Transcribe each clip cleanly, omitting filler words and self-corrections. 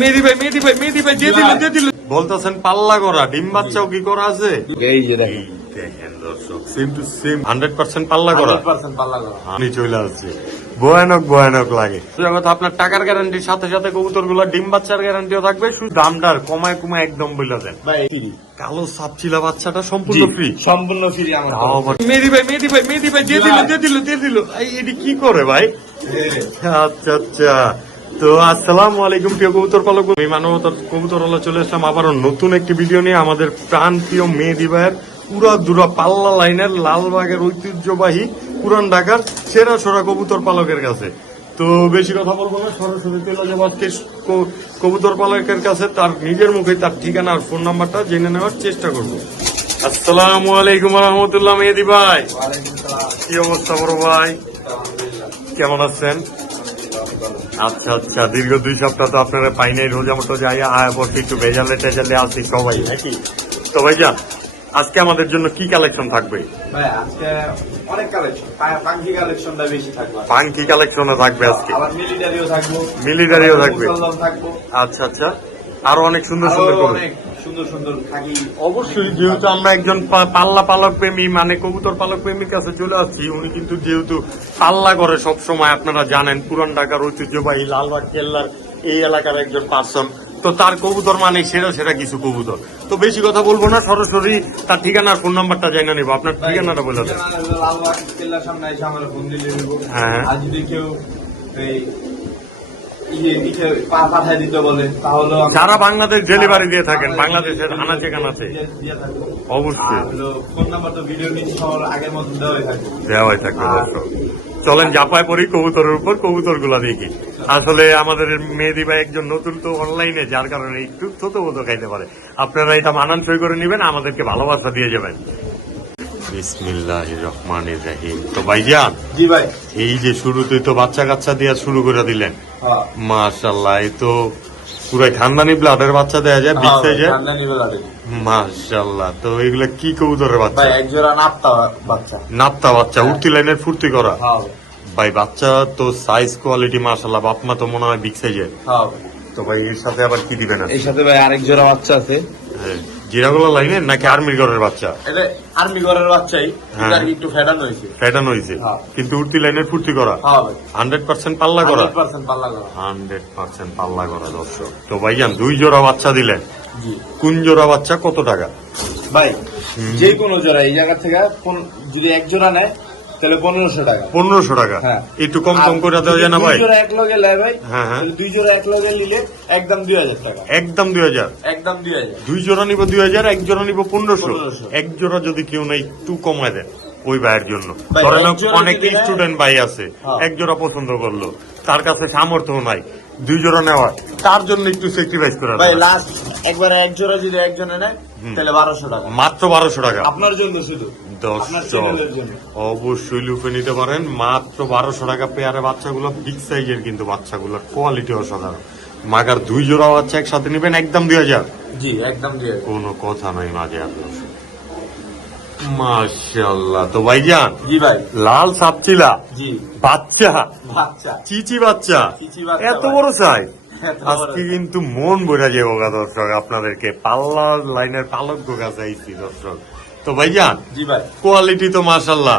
মেহেদি ভাই দিয়ে দিল বলতেছেন পাল্লা করা ডিম বাচ্চাও কি করা আছে? এই যে দেখেন দেখেন দর্শক, সেম টু সেম 100% পাল্লা করা। 100% পাল্লা করা। আমি চলে আসছি, ভয়ানক লাগে। আপনার টাকার গ্যারান্টির সাথে সাথে কবুতর গুলা ডিম বাচ্চার গ্যারান্টিও থাকবে। শুধু দামটার কমায় একদম বলে দেন ভাই। কালো সাপচিলা বাচ্চাটা সম্পূর্ণ ফ্রি। সম্পূর্ণ ফ্রি আমার। মেহেদি ভাই দিয়ে দিল। এটি কি করে ভাই? আচ্ছা। তো আসসালামু আলাইকুম প্রিয় কবুতর পালক, আমি মানবতার কবুতর হলে চলে আসলাম আবারও নতুন একটি ভিডিও নিয়ে আমাদের প্রাণ প্রিয় মেহেদি ভাইয়ের পুরা পাল্লা লাইনের লালবাগের ঐতিহ্যবাহী পুরান ঢাকার সেরা কবুতর পালকের কাছে। তো বেশি কথা বলবো না, সরাসরি চলে যাবো আজকে কবুতর পালকের কাছে। তার নিজের মুখে তার ঠিকানা আর ফোন নাম্বারটা জেনে নেওয়ার চেষ্টা করবো। আসসালামু আলাইকুম রহমতুল্লাহ। মেহেদি ভাই কি অবস্থা বড় ভাই, কেমন আছেন? আচ্ছা, দীর্ঘ 2 সপ্তাহ তো আপনারা পাই নাই। রোজা মতো যাই বসে একটু ভেজালে টেজালে আসি সবাই নাকি? তো ভাইজান আজকে আমাদের জন্য কি কালেকশন থাকবে? ভাই আজকে অনেক কালেকশন, পাঙ্কি কালেকশনটা বেশি থাকবে। পাঙ্কি কালেকশনও থাকবে আজকে, আবার মিলিটারিও থাকবে। আচ্ছা, আরো অনেক সুন্দর থাকি। অবশ্যই, যেহেতু আমরা একজন পাল্লা পালক প্রেমী মানে কবুতর পালক প্রেমীর কাছে চলে আসছি, উনি কিন্তু যেহেতু পাল্লা করে সব সময়, আপনারা জানেন পুরান ঢাকার ঐতিহ্যবাহী লালবাগ কেল্লার এই এলাকার একজন পার্সন। তো তার কবুতর মানে সেরা কিছু কবুতর। তো বেশি কথা বলবো না, সরাসরি তার ঠিকানার ফোন নাম্বারটা জেনে নিবো। আপনার ঠিকানাটা বলে দেন। লালবাগ কেল্লার সামনে এসে আমরা ফোন দিলে দেবো। হ্যাঁ, আর যদি কেউ পাঠায় দিতে বলে তাহলে যারা বাংলাদেশ ডেলিভারি দিয়ে থাকেন, বাংলাদেশের আনাচে কানাচে অবশ্যই ফোন নাম্বার তো ভিডিও নিচে সবার আগের মতো দেওয়াই থাকবে। দর্শক চলেন জাপায় পড়ি কবুতরের উপর, কবুতর গুলা দেখি। আসলে আমাদের মেহেদি ভাই একজন নতুন তো অনলাইনে, যার কারণে একটু ছোট খাইতে পারে। আপনারা এটা মানানসই করে নিবেন, আমাদেরকে ভালোবাসা দিয়ে যাবেন। বিসমিল্লাহির রহমানির রহিম। তো ভাইজান, জি ভাই, এই যে শুরুতে তো বাচ্চা কাচ্চা দিয়ে শুরু করে দিলেন, মাশাআল্লাহ। এই তো পুরাই খানদানি ব্লাডের বাচ্চা দেয়া যায়, বিগ সাইজের। মাশাআল্লাহ। তো এগুলা কি কবুতরের বাচ্চা? ভাই একজোড়া নাপ্তা বাচ্চা, উঠতি লাইনের ফুর্তি করা। ভাই বাচ্চা তো সাইজ কোয়ালিটি মাশাআল্লাহ, বাপমা তো মনে হয় বিগ সাইজের। তো ভাই এর সাথে আবার কি দিবেন? এর সাথে ভাই আরেক জোড়া বাচ্চা আছে। জিরাগোলা লাইনের নাকি আর্মি ঘরের বাচ্চা? এটা আর্মি ঘরের বাচ্চাই, একটু ফ্যাটানো হয়েছে কিন্তু উঠতি লাইনের ফুর্তি করা। 100% পাল্লা করা। 100% পাল্লা করা। দর্শক তো ভাইজান 2 জোড়া বাচ্চা দিলেন। কোন জোড়া বাচ্চা কত টাকা? ভাই যে কোনো জোড়া এই জায়গা থেকে যদি এক জোড়া নেয় তাহলে 1500 টাকা। 1500 টাকা। একটু কম করে দেওয়া যায় না ভাই? 2 জোড়া এক লগে নেয় ভাই, 2 জোড়া এক লগে নিলে একদম 2000 টাকা। একদম 2000। 2 জোড়া নিব 2000, এক জোড়া নিব 1500। এক জোড়া যদি কেউ নেই একটু কমায় দেন ওই ভাইয়ের জন্য। ধরেন অনেক স্টুডেন্ট ভাই আছে, এক জোড়া পছন্দ করলো, তার কাছে সামর্থ্য নাই 2 জোড়া নেওয়ার, তার জন্য একটু স্যাক্রিফাইস করে ভাই। লাস্ট একবার এক জোড়া যদি একজনে নেয় তাহলে 1200 টাকা, মাত্র 1200 টাকা আপনার জন্য শুধু। অবশ্যই লুফে নিতে পারেন, মাত্র 1200 টাকা পেয়ারে। বাচ্চাগুলো বিগ সাইজের, কিন্তু বাচ্চাগুলোর কোয়ালিটি অসাধারণ। মাগার 2 জোড়া বাচ্চা একসাথে নেবেন একদম 2000। জি একদম 2000, কোনো কথা নাই মাঝে। আপনার মাশাআল্লাহ। তো ভাইজান, জি ভাই, লাল সাপচিলা জি বাচ্চা, চিচি বাচ্চা এত বড় সাইজ, আজকে কিন্তু মন বোঝা যাবো দর্শক। আপনাদেরকে পাল্লা লাইনের পালক কাছে আইছি দর্শক। তো ভাইজান, জি ভাই, কোয়ালিটি তো মাশাআল্লাহ,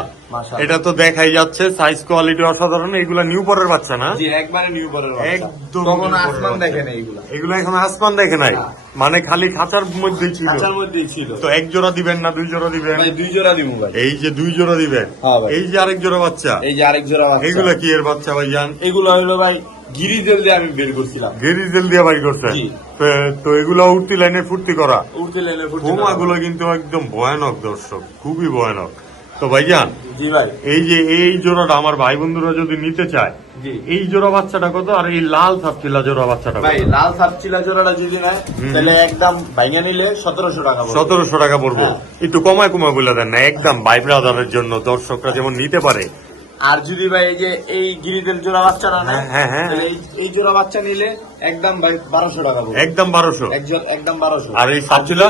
এটা তো দেখাই যাচ্ছে, সাইজ কোয়ালিটি অসাধারণ। এগুলা নিউ পরের বাচ্চা না? জি একবারে নিউ পরের বাচ্চা, একদম তখন আসমান দেখে নাই এগুলা এখন আসমান দেখে নাই, মানে খালি খাঁচার মধ্যেই ছিল। তো এক জোড়া দিবেন না 2 জোড়া দিবেন? ভাই 2 জোড়া দিব ভাই। এই যে 2 জোড়া দিবেন, এই যে আরেক জোড়া বাচ্চা, এগুলা কি এর বাচ্চা ভাইজান? এগুলো হলো ভাই গিরিজেল দিয়ে আমি বের করছিলাম। গিরিজেল দিয়ে বাড়ি করছেন? তো এগুলো উঠতি লাইনে ফুর্তি করা। বোমাগুলো কিন্তু একদম ভয়ানক দর্শক, খুবই ভয়ানক। তো ভাইজান, জি ভাই, এই জোড়াটা আমার ভাই বন্ধুরা যদি নিতে চায়, এই জোড়া বাচ্চাটা কত? আর এই লাল সাপচিলা জোড়া বাচ্চাটা? ভাই লাল সাপচিলা জোড়াটা যদি নেয় তাহলে একদম ভাইঙা নিলে 1700 টাকা। 1700 টাকা পড়বো। একটু কমায় বলে দেন না, একদম ভাই ব্রাদারের জন্য, দর্শকরা যেমন নিতে পারে। আর যদি ভাই এই যে এই গিরিদের জোড়া বাচ্চা না নেয়, এই জোড়া বাচ্চা নিলে একদম ভাই 1200 টাকা পড়বে। একদম 1200। একদম 1200। আর এই সাপচিলা?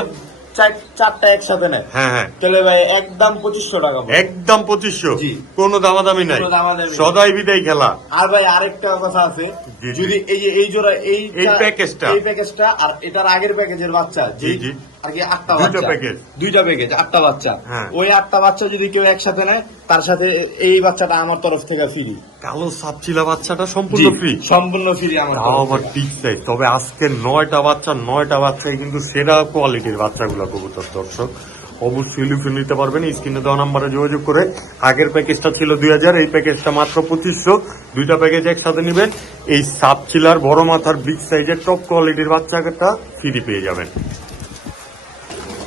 চারটা একসাথে নেয় হ্যাঁ হ্যাঁ, তাহলে ভাই একদম 2500 টাকা পড়বে। একদম 2500, জি। কোনো দামাদামি নাই, কোনো দামাদামি নাই। সদাই বিদায় খেলা। আর ভাই আরেকটা কথা আছে, জি, জি। যদি এই জোড়া এই প্যাকেজটা। আর এটার আগের প্যাকেজের বাচ্চা জি, জি। আর কি 8টা দুইটা বাচ্চা, প্যাকেজ। 2টা প্যাকেজ 8টা বাচ্চা, হ্যাঁ। ওই 8টা বাচ্চা যদি কেউ একসাথে নেয় তার সাথে এই বাচ্চাটা আমার তরফ থেকে ফ্রি। কালো সাপচিলা বাচ্চাটা সম্পূর্ণ ফ্রি, সম্পূর্ণ ফ্রি আমার তাও তরফ আবার থেকে। ঠিক চাই। তবে আজকে 9টা বাচ্চাই কিন্তু সেরা কোয়ালিটির বাচ্চাগুলো কবুতর। দর্শক অবশ্যই লুফে নিতে পারবেন স্ক্রিনে দেওয়া নাম্বারে যোগাযোগ করে। আগের প্যাকেজটা ছিল 2000, এই প্যাকেজটা মাত্র 2500। দুইটা প্যাকেজ একসাথে নেবেন, এই সাপচিলার বড় মাথার বিগ সাইজের টপ কোয়ালিটির বাচ্চাটা ফ্রি পেয়ে যাবেন।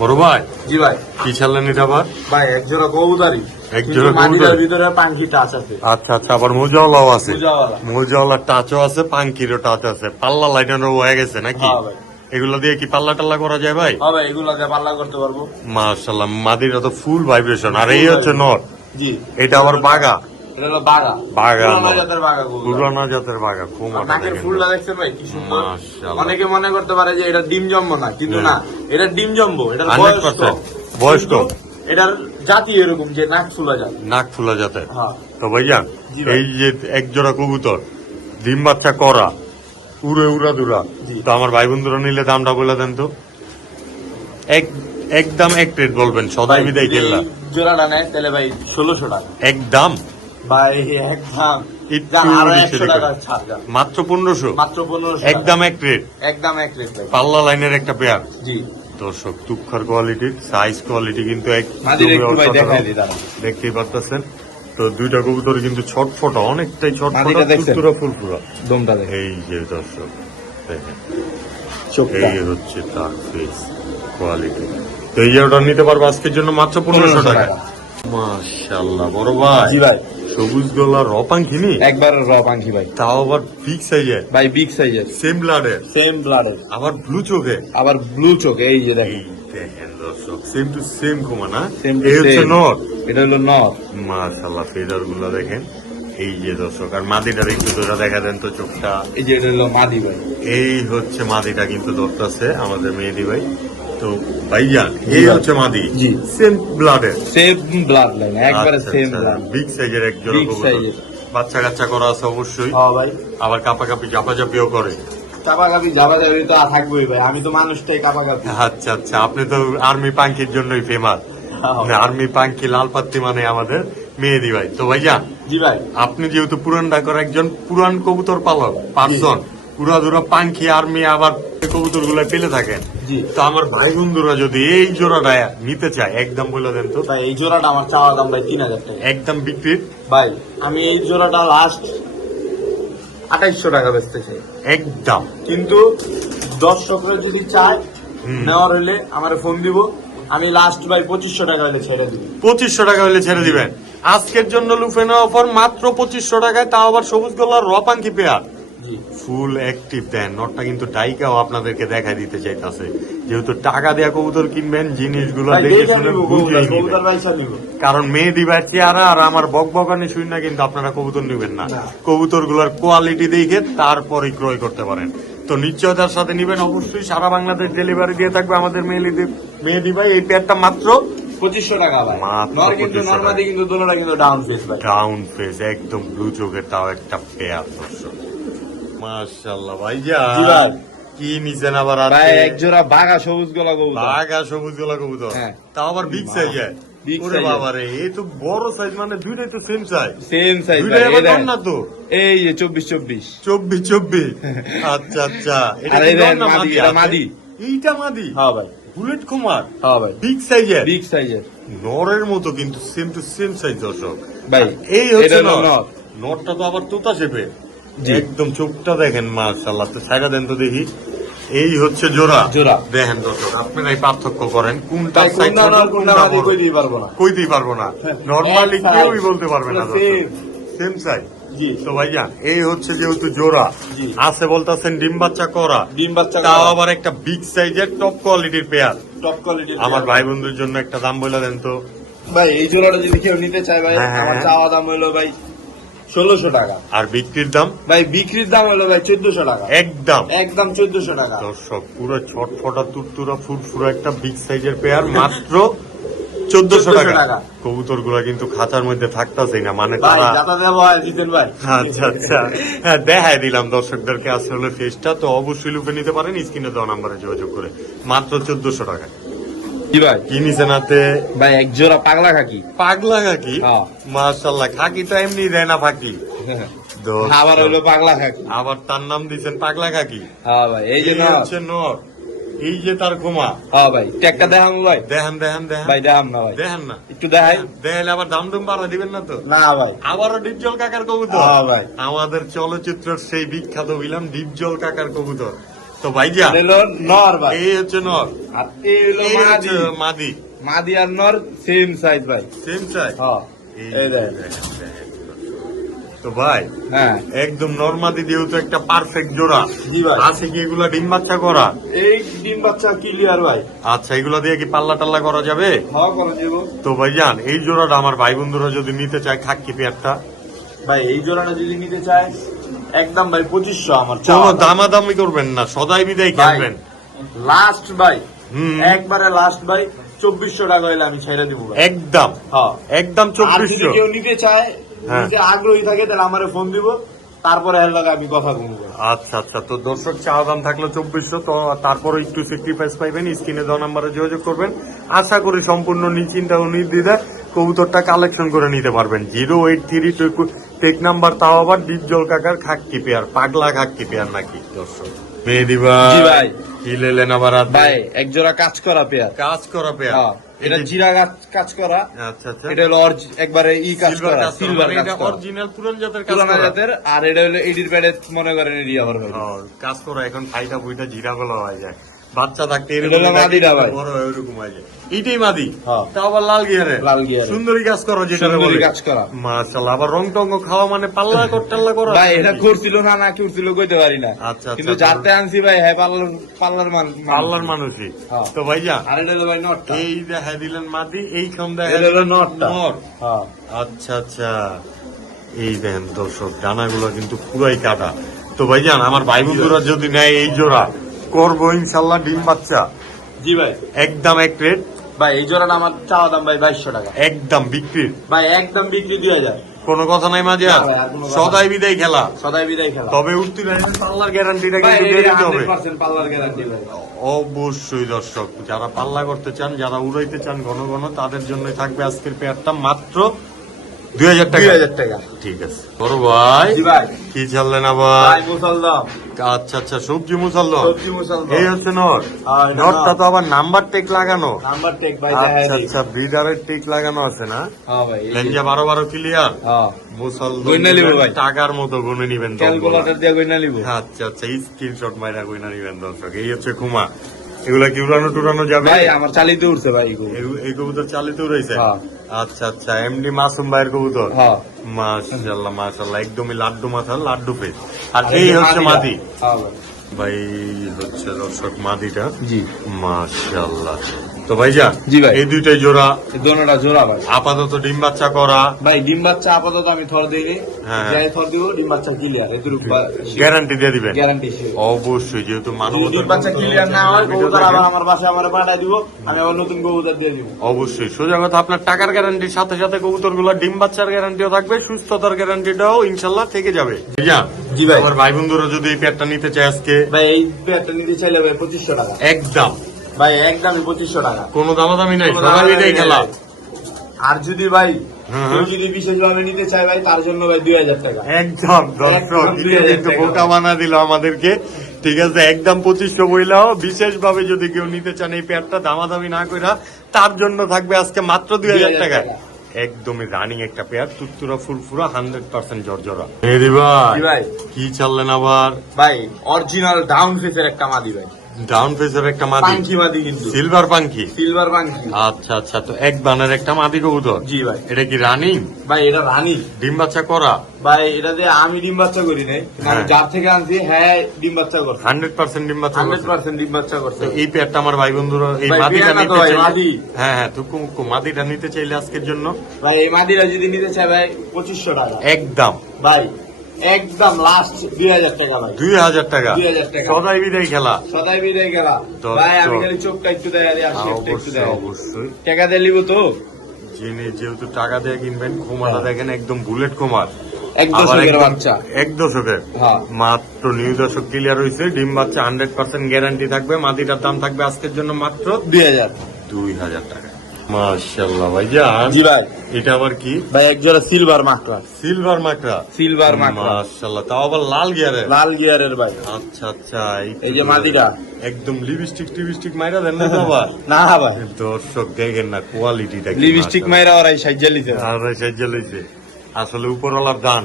বড় ভাই, জি ভাই। কি ছাড়লেন এটা আবার? ভাই এক জোড়া কবুতরই, এক জোড়া কিন্তু মাদিটার কবুতর? ভিতরে পাখি টাচ আছে। আচ্ছা আচ্ছা, আবার মোজাওয়ালাও আছে। মোজাওয়ালা। মোজাওয়ালার টাচও আছে, পাঙ্কিরও টাচ আছে, পাল্লা লাইটারও হয়ে গেছে নাকি? হ্যাঁ ভাই। এগুলো দিয়ে কি পাল্লা টাল্লা করা যায় ভাই? হবে এগুলো দিয়ে পাল্লা করতে পারবো। মাশাআল্লাহ, মাদিরা তো ফুল ভাইব্রেশন। আর এই হচ্ছে নর, জি। এটা আবার বাগা। এটা হলো বাগা। বাগা পুরানো নর। জাতের বাগা কবুতর। পুরানা জাতের বাগা, আর কোমাটা নাকের দেখেন। ফুলটা দেখছেন ভাই কি সুন্দর। মাশাআল্লাহ। অনেকে মনে করতে পারে যে এটা ডিম জম্বো না, কিন্তু হ্যাঁ। না, এটা ডিম জম্বো, এটার 100% বয়স কম। এটার জাতি এরকম যে নাক ফুলা যায়। নাক ফুলা জাতের। হ্যাঁ। তো ভাইয়া, জি ভাই। এই যে এক জোড়া কবুতর ডিম বাচ্চা করা, উড়ে উড়াদুরা, জি। তো আমার ভাই বন্ধুরা নিলে দামটা বলে দেন তো। একদম এক রেট বলবেন, সদাই বিদায় যদি কেল্লা। এই জোড়াটা নেয় তাহলে ভাই 1600 টাকা। একদম ভাই একদম একটু যান, আরো বেশি 100 করে। টাকা ছাড় যান। মাত্র 1500, মাত্র 1500 টাকা। একদম এক রেট। একদম এক রেট ভাই। পাল্লা লাইনের একটা পেয়ার। জি। দর্শক তুক্ষার কোয়ালিটির, সাইজ কোয়ালিটি কিন্তু মাদির একটু ভাই অসাধারণ। দেখাই দিই দাঁড়ান। দেখতেই পারতেছেন। তো দুইটা কবুতর কিন্তু ছটফটা, অনেকটাই ছটফটা, মাদিটা দেখছেন? ফুরফুরা ফুরফুরা। দমটা দেখে এই যে দর্শক দেখেন, চোখটা। এই হচ্ছে তার ফেস কোয়ালিটি। তো এই যে ওটা নিতে পারবো আজকের জন্য মাত্র 1500 টাকা। মাশাআল্লাহ বড় ভাই, জি ভাই। সবুজ গলা রপাঙ্কিনি, একবার র পাখি ভাই। তাও আবার বিগ সাইজের, ভাই বিগ সাইজের, সেম ব্লাডের, সেম ব্লাডের, আবার ব্লু চোখে। আবার ব্লু চোখ, এই যে এই দেখেন দেখেন দর্শক, সেম টু সেম কুমা না? Same to এই হচ্ছে same। নর। এটা হলো নর। মাশাআল্লাহ, ফেদার গুলো দেখেন। এই যে দর্শক, আর মাদিটার একটু ধরে দেখা দেন তো চোখটা। এই যে এটা হলো মাদি ভাই। এই হচ্ছে মাদিটা কিন্তু ধরতেছে আমাদের মেহেদি ভাই। তো ভাইজান, এই ভাই। হচ্ছে মাদি, জি। সেম ব্লাডের, সেম ব্লাড লাইন, একবারে সেম ব্লাড। বিগ সাইজের এক জোড়া Big কবুতর। size-এর। বাচ্চা কাচ্চা করা আছে অবশ্যই, হ্যাঁ ভাই। আবার কাপাকাপি ঝাপাঝাপিও করে। কাপাকাপি যাবা যাবি তো আর থাকবোই ভাই, আমি তো মানুষটাই কাপাকাপি। আচ্ছা আচ্ছা, আপনি তো আর্মি পাঙ্কির জন্যই ফেমাস। আর্মি পাঙ্কি লাল পাত্তি মানে আমাদের মেহেদি ভাই। তো ভাইজান, জি ভাই। আপনি যেহেতু পুরান ঢাকার একজন পুরান কবুতর পালক পার্সন, পুরা পাঙ্কি আর্মি আবার কবুতর গুলা পেলে থাকেন, জি। তো আমার ভাই বন্ধুরা যদি এই জোড়াটা নিতে চায়, একদম বলে দেন তো। ভাই এই জোড়াটা আমার চাওয়া দাম ভাই 3000 টাকা। একদম বিক্রির ভাই আমি এই জোড়াটা লাস্ট 2800 টাকা বেচতে চাই, একদম। কিন্তু দর্শকরা যদি চায় হুম। নেওয়ার হলে আমার ফোন দিব, আমি লাস্ট ভাই 2500 টাকা হলে ছেড়ে দিব। 2500 টাকা হলে ছেড়ে দিবেন। আজকের জন্য লুফেনা অফার মাত্র 2500 টাকায়, তাও আবার সবুজ গলার রপাঙ্কি পেয়ার। জি। ফুল অ্যাক্টিভ দেন, নটটা কিন্তু ডাইকাও আপনাদেরকে দেখাই দিতে চাইতাছে। যেহেতু টাকা দেয়া কবুতর কিনবেন, জিনিসগুলো ভাই দেখে দেখে শুনে নিব বুঝে কবুতর, নিবেন। কবুতর ভাই নিব। কারণ মেয়ে দিবার চেহারা আর আমার বকবকানি শুই না কিন্তু আপনারা কবুতর নিবেন না। না। কবুতর গুলার কোয়ালিটি দেখে তারপরে ক্রয় করতে পারেন। তো নিশ্চয়তার সাথে নিবেন, অবশ্যই সারা বাংলাদেশ ডেলিভারি দিয়ে থাকবে আমাদের মেহেদি ভাই। এই পেয়ারটা মাত্র 2500 টাকা ভাই। মাত্র নর কিন্তু 2500 নরমালি কিন্তু দোনোটা কিন্তু ডাউন ফেস ভাই। ডাউন ফেস, একদম ব্লু চোখের, তাও একটা পেয়ার দর্শক। মাশাআল্লাহ ভাইজান, জি ভাই। কি নিছেন আবার? আর ভাই এক জোড়া বাঘা সবুজ গলা কবুতর। বাঘা সবুজ গলা কবুতর, হ্যাঁ। তাও আবার বিগ সাইজের। Big ওরে size-এর। বাবা রে, এই তো বড় সাইজ, মানে দুইটাই তো সেম সাইজ। সেম সাইজ দুইটাই ভাই। আবার এই কম দেখেন। না তো? এই যে 24-24। 24। আচ্ছা আচ্ছা, এটা আর কি এই নর দেখেন না মাদি, মাদি? এটা আছে? মাদি। এইটা মাদি, হ্যাঁ ভাই। বুলেট কুমার, হ্যাঁ ভাই। বিগ সাইজের, বিগ সাইজের। নরের মতো কিন্তু সেম টু সেম সাইজ দর্শক। ভাই এই হচ্ছে এটা হলো নর। নর। নরটা তো আবার তোতা শেপে, জি। একদম চোখটা দেখেন মাশাআল্লাহ। তো ছাইড়া দেন তো দেখি। এই হচ্ছে জোড়া। জোড়া। দেখেন দর্শক, আপনারাই পার্থক্য করেন কোনটা ভাই সাইজ কোনটা ছোট, নর কোনটা কোনটা মাদি বড়। কইতেই পারবো না। কইতেই পারবো না, হ্যাঁ, নরমালি এক size, কেউই বলতে পারবে না পুরো same। Same size. জি। তো ভাইজান, এই হচ্ছে যেহেতু জোড়া জি। আছে, বলতেছেন ডিম বাচ্চা করা, ডিম বাচ্চা তাও আবার একটা বিগ সাইজের টপ কোয়ালিটির পেয়ার। টপ কোয়ালিটির। আমার ভাই বন্ধুর জন্য একটা দাম বলে দেন তো। ভাই এই জোড়াটা যদি কেউ নিতে চায় ভাই, হ্যাঁ, হ্যাঁ, আমার হ্যাঁ। চাওয়া দাম হলো ভাই 1600 টাকা। আর বিক্রির দাম ভাই বিক্রির দাম হলো ভাই 1400 টাকা, একদম একদম 1400 টাকা। দর্শক পুরো ছটফটা তুরতুরা ফুরফুরা একটা বিগ সাইজের পেয়ার মাত্র 1400 টাকা। টাকা। কবুতর গুলা কিন্তু খাঁচার মধ্যে থাকতেছে না, মানে ভাই তারা যাতা দেবো হয় জিতেন ভাই। আচ্ছা আচ্ছা হ্যাঁ, দেখাই দিলাম দর্শকদেরকে আসলে ফেসটা, তো অবশ্যই লুপে নিতে পারেন স্ক্রিনে দেওয়া নাম্বারে যোগাযোগ করে মাত্র 1400 টাকা। কি ভাই? কি নিছেন হাতে? ভাই এক জোড়া পাগলা খাকি। পাগলা খাকি? হ্যাঁ। মাশাআল্লাহ, খাকি তো এমনি দেয় না ফাঁকি। দোস্ত, আবার হইলো পাগলা খাকি। আবার তার নাম দিচ্ছেন পাগলা খাকি। হ্যাঁ ভাই এই যে এই না, হচ্ছে নর, এই যে তার ঘুমা। হ্যাঁ ভাই টেকটা দেখাম ভাই। দেখেন দেখেন দেখেন ভাই দেখাম না ভাই, দেখেন না, একটু দেখাই। দেখেন আবার দাম দুম বাড়া দিবেন না তো? না ভাই। আবারও ডিপজল কাকার কবুতর। হ্যাঁ ভাই। আমাদের চলচ্চিত্রের সেই বিখ্যাত বিলাম ডিপজল কাকার কবুতর। তো ভাইজা এটা হলো নর ভাই, এই হচ্ছে নর, আর এই হলো এই হচ্ছে মাদি। মাদি। মাদি আর নর সেম সাইজ ভাই। সেম চাই। হ্যাঁ এই দেখেন। তো ভাই হ্যাঁ একদম নর্মাদি দিয়েও তো একটা পারফেক্ট জোড়া জি ভাই। আছে কি? এগুলা ডিম বাচ্চা করা? এই ডিম বাচ্চা ক্লিয়ার ভাই। আচ্ছা, এগুলা দিয়ে কি পাল্লা টাল্লা করা যাবে? হ্যাঁ করে দেবো তো ভাইজান এই জোড়াটা আমার ভাই বন্ধুরা যদি নিতে চায় খাক্কি পেয়ারটা, ভাই। এই জোড়াটা যদি নিতে চায় একদম ভাই 2500 আমার কোনো চাওয়া। দামাদামি করবেন না, সদাই বিদায় খেলবেন। লাস্ট ভাই, হুম। একবারে লাস্ট ভাই 2400 টাকা হলে আমি ছেড়ে দিব ভাই। একদম হ্যাঁ। একদম আর যদি 2400। কেউ নিতে চায়, হ্যাঁ। নিতে আগ্রহী থাকে তাহলে আমারে ফোন দিব, তারপরে এর লগে আমি কথা বলবো। আচ্ছা আচ্ছা, তো দর্শক চাওয়া দাম থাকলো 2400, তো তারপরে একটু স্যাক্রিফাইস পাইবেন, স্ক্রিনে দেওয়া নাম্বারে যোগাযোগ করবেন। আশা করি সম্পূর্ণ নিশ্চিন্তা ও নির্দ্বিধায় কবুতরটা কালেকশন করে নিতে পারবেন। 083 টেক নাম্বার, তাও আবার ডিপজল কাকার খাক্কি পেয়ার, পাগলা খাক্কি পেয়ার নাকি দর্শক? মেহেদি জি ভাই ভাই। কি লেলেন আবার হাতে? ভাই এক জোড়া কাজ করা পেয়ার। কাজ করা পেয়ার। হ্যাঁ, এটা জিরা কাজ করা। আচ্ছা আচ্ছা, এটা হলো একবারে কাজ সিলভার করা, কাজ করা, সিলভার মানে কাজ এটা করা, অরিজিনাল পুরান জাতের কাজ পুরানা করা। জাতের। আর এটা হলো এডির প্যাডে মনে করেন এরিয়া আমার ভাই। হ্যাঁ, কাজ করা এখন ফাইটা বুইটা জিরা গুলো হয়ে যায়, বাচ্চা থাকতে এটা হলো মাদিটা ভাই। বড় হয় ওরকম হয়ে যায়। এইটাই মাদি, হ্যাঁ। তাও আবার লাল গিয়ারে। লাল গিয়ারে। সুন্দরী কাজ করা যেটা সুন্দরী বলে। কাজ করা। মাশাআল্লাহ, আবার রং টং খাওয়া মানে পাল্লা করটাল্লা করা। ভাই এটা করছিল না না করছিল কইতে পারি না। আচ্ছা, কিন্তু আচ্ছা। যাতে আনছি ভাই হ্যাঁ পাল্লার পাল্লার মানুষই। হ্যাঁ। তো ভাইয়া আর এটা হলো ভাই নটটা। এই দেখা দিলেন মাদি, এইখান দেখা এটা হলো দিলেন নটটা। নর। হ্যাঁ আচ্ছা আচ্ছা, এই দেখেন দর্শক ডানাগুলো কিন্তু পুরাই কাটা। তো ভাইজান আমার ভাই বন্ধুরা যদি নেয় এই জোড়া, করবো ইনশাল্লাহ ডিম বাচ্চা। জি ভাই। একদম এক রেট ভাই এই জোড়াটা আমার চাওয়া দাম ভাই 2200 টাকা। একদম বিক্রির ভাই একদম বিক্রি 2000। কোনো কথা নাই মাঝে, না ভাই, আর কোনো কথা সদাই বিদায় খেলা। সদাই বিদায় খেলা। তবে উঠতি পাল্লার গ্যারান্টিটা ভাই কিন্তু দিয়ে এটা দিতে হবে। 100% পাল্লার গ্যারান্টি ভাই। অবশ্যই দর্শক, যারা পাল্লা করতে চান, যারা উড়াইতে চান ঘন ঘন, তাদের জন্য থাকবে আজকের পেয়ারটা মাত্র 2000 টাকা। 2000 টাকা। ঠিক আছে বড় ভাই, জি ভাই। কি চাললেন আবার? ভাই মুসলদাম। আচ্ছা আচ্ছা, সবজি মুসাল্ল, সবজি মুসলদাম। এই হচ্ছে নট। আর এটা নটটা নট। তো আবার নাম্বার টেক লাগানো। নাম্বার টেক ভাই আচ্ছা দেখাই দিই। আচ্ছা, ব্রিডারের টেক লাগানো আছে না? হ্যাঁ ভাই এই যে। লেঞ্জা 12 ক্লিয়ার। হ্যাঁ মুসল্ল গইনা নিবো ভাই। টাকার মতো গুনে নিবেন দমগুলা। ক্যালকুলেটর দিয়ে কইনা নিব। আচ্ছা আচ্ছা, স্ক্রিনশট মাইরা কইনা নিবেন দর্শক। এই হচ্ছে কুমা, এগুলা কি উড়ানো টুরানো যাবে? ভাই আমার চালিতে উঠছে ভাই এগুলো। এই কবুতর চালিত রয়েছে। হ্যাঁ। আচ্ছা আচ্ছা, এমডি মাসুম ভাইয়ের কবুতর। হ্যাঁ। মাশাআল্লাহ মাশাআল্লাহ, একদমই লাড্ডু মাথা, লাড্ডু পেট। আর এই হচ্ছে মাদি হ্যাঁ ভাই। ভাই, হচ্ছে দর্শক মাদিটা। জি। মাশাআল্লাহ। তো ভাইজান জি ভাই। এই দুইটাই জোড়া এই দোনোটা জোড়া ভাই। আপাতত ডিম বাচ্চা করা, ভাই ডিম বাচ্চা আপাতত আমি থর দেইনি। হ্যাঁ। যাই থর দিব ডিম বাচ্চা ক্লিয়ার। এদের গ্যারান্টি দিয়ে দিবেন। গ্যারান্টি অবশ্যই, যেহেতু মানব ডিম বাচ্চা ক্লিয়ার না হয় কবুতর আবার আমার বাসায় আমার পাঠায় দিব, আমি আবার নতুন কবুতর দিয়ে দিব। অবশ্যই সোজা কথা, আপনার টাকার গ্যারান্টির সাথে সাথে কবুতর গুলো ডিম বাচ্চার গ্যারান্টিও থাকবে, সুস্থতার গ্যারান্টিটাও ইনশাল্লাহ থেকে যাবে। জি ভাই। আমার ভাই বন্ধুরা যদি এই পেয়ারটা নিতে চায় আজকে, ভাই এই পেয়ারটা নিতে চাইলে ভাই 2500 টাকা। একদম ভাই একদমই 2500 টাকা। কোনো দামাদামি নাই, কোনো সবাই দামাদামি এটাই নাই খেলা। ভাই। আর যদি ভাই হ্যাঁ, কেউ হ্যাঁ। যদি বিশেষভাবে নিতে চায় ভাই তার জন্য ভাই 2000 টাকা। একদম দর্শক, একদম এটা 2000 কিন্তু টাকা। বোকা বানা দিল আমাদেরকে। ঠিক আছে, একদম 2500 বইলাও, বিশেষ ভাবে যদি কেউ নিতে চান এই পেয়ারটা দামাদামি না কইরা, তার জন্য থাকবে আজকে মাত্র 2000 টাকা। একদমই রানিং একটা পেয়ার, তুত্তুরা ফুরফুরা 100% জর্জরা। জি ভাই। কি চাললেন আবার? ভাই অরিজিনাল ডাউন ফেসের একটা মাদি ভাই। ডাউন ফেসের একটা মাদি, পাঙ্কি মাদি কিন্তু সিলভার পাঙ্কি। সিলভার পাঙ্কি। আচ্ছা আচ্ছা, তো এক বানের একটা মাদি কবুতর। জি ভাই। এটা কি রানিং? ভাই এটা রানী। ডিম বাচ্চা করা? ভাই এটাতে আমি ডিম বাচ্চা করি নাই, আমি যার থেকে আনছি হ্যাঁ ডিম বাচ্চা করছে। 100% ডিম বাচ্চা করছে। 100% ডিম বাচ্চা করছে। তো এই পেয়ারটা আমার ভাই বন্ধুরা এই ভাই, মাদিটা পেয়ার না তো নিতে ভাই, চাইলে, মাদি। হ্যাঁ হ্যাঁ, তো মাদিটা নিতে চাইলে আজকের জন্য ভাই এই মাদিরা যদি নিতে চায় ভাই 2500 টাকা একদম, ভাই, একদম লাস্ট 2000 টাকা ভাই। 2000 টাকা 2000 টাকা। সদাই বিদায় খেলা। সদাই বিদায় গেলা তো ভাই, আমি তো। খালি চোখটা একটু দেয় আর শেপটা একটু অবশ্যই দেয়। অবশ্যই। টাকা দিয়ে লিবো তো যিনি যেহেতু টাকা দিয়ে কিনবেন, খোমাটা দেখেন একদম বুলেট খোমার। এক আবার দশকের একদম বাচ্চা। এক দশকের হ্যাঁ। মাত্র নিউ দশক ক্লিয়ার হয়েছে। ডিম বাচ্চা 100% গ্যারান্টি থাকবে। মাদিটার দাম থাকবে আজকের জন্য মাত্র 2000। 2000 টাকা। মাশাআল্লাহ ভাইজান। জি ভাই। এটা আবার কি? ভাই এক জোড়া সিলভার মাকড়া। সিলভার মাকড়া। সিলভার মাকড়া মাশাআল্লাহ, তাও আবার লাল গিয়ারের। লাল গিয়ারের ভাই। আচ্ছা আচ্ছা, এই যে মাদিটা একদম লিপস্টিক মাইরা দেন না তো আবার? না ভাই, দর্শক দেখেন না কোয়ালিটিটা কি। লিপস্টিক মাইরা ওরাই সাইজা লিছে। আর সাহায্য লইছে আসলে উপরওয়ালার দান।